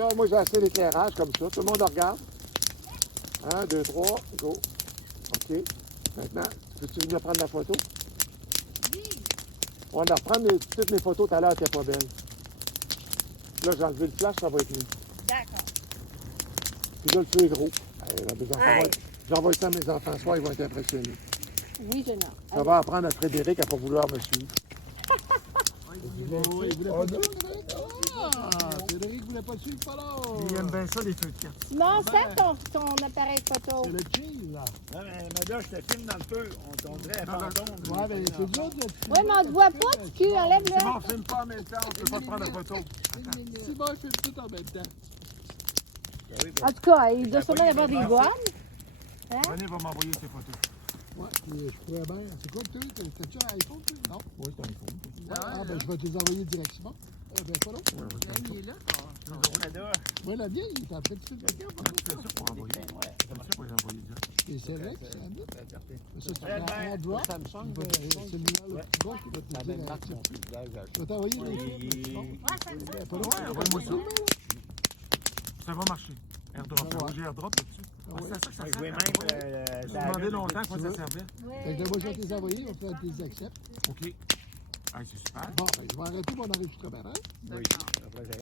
Alors, moi, j'ai assez d'éclairage comme ça. Tout le monde regarde. 1, 2, 3, go. OK. Maintenant, peux-tu venir prendre la photo? Oui. On va reprendre toutes mes photos tout à l'heure, t'es pas belle. Là, j'ai enlevé le flash, ça va être mieux. D'accord. Puis là, le feu est gros. Hey. J'envoie ça à mes enfants ce soir, ils vont être impressionnés. Oui, je n'ai. Ça va apprendre à Frédéric à ne pas vouloir me suivre. Frédéric voulait pas te suivre, pas là. Il aime bien ça, les feux de camp. Simon, sers ton appareil photo. C'est le chill, là. Non, mais Mada, je te filme dans le feu. On tomberait à fantôme. Ouais, mais c'est dur de te Oui, mais on te voit pas, tu cul, enlève-le. Simon, filme pas en même temps, on ne peut pas te prendre la photo. C'est bon, je fais tout en même temps. En tout cas, il doit sûrement y avoir des bonnes. Hein? René va m'envoyer ses photos. Ouais, puis je pourrais bien. C'est quoi que tu as? T'as-tu un iPhone, toi? Non? Oui, c'est un iPhone. Ah, ben, je vais te les envoyer directement. Ben, pas là. Il est là. Mada. Moi, la mienne, il est en train de filmer. C'est ça pour envoyer. C'est ça pour les envoyer direct. Et c'est vrai que c'est la mienne. Ça, c'est Fred, un drop. Samsung, C'est le numéro le plus gros qui va te dire. Je vais t'envoyer les photos. Ouais, ça Ouais, envoie-moi ça. Ça va marcher. AirDrop. J'ai AirDrop là-dessus. C'est ça que ça Je sert. jouais même. Je me demandais longtemps quoi ça servait. Fait que moi, je vais te les envoyer, on fait des accepts. OK. Ah, c'est super. Bon, ben, je vais arrêter mon enregistrement, hein? Oui. Après,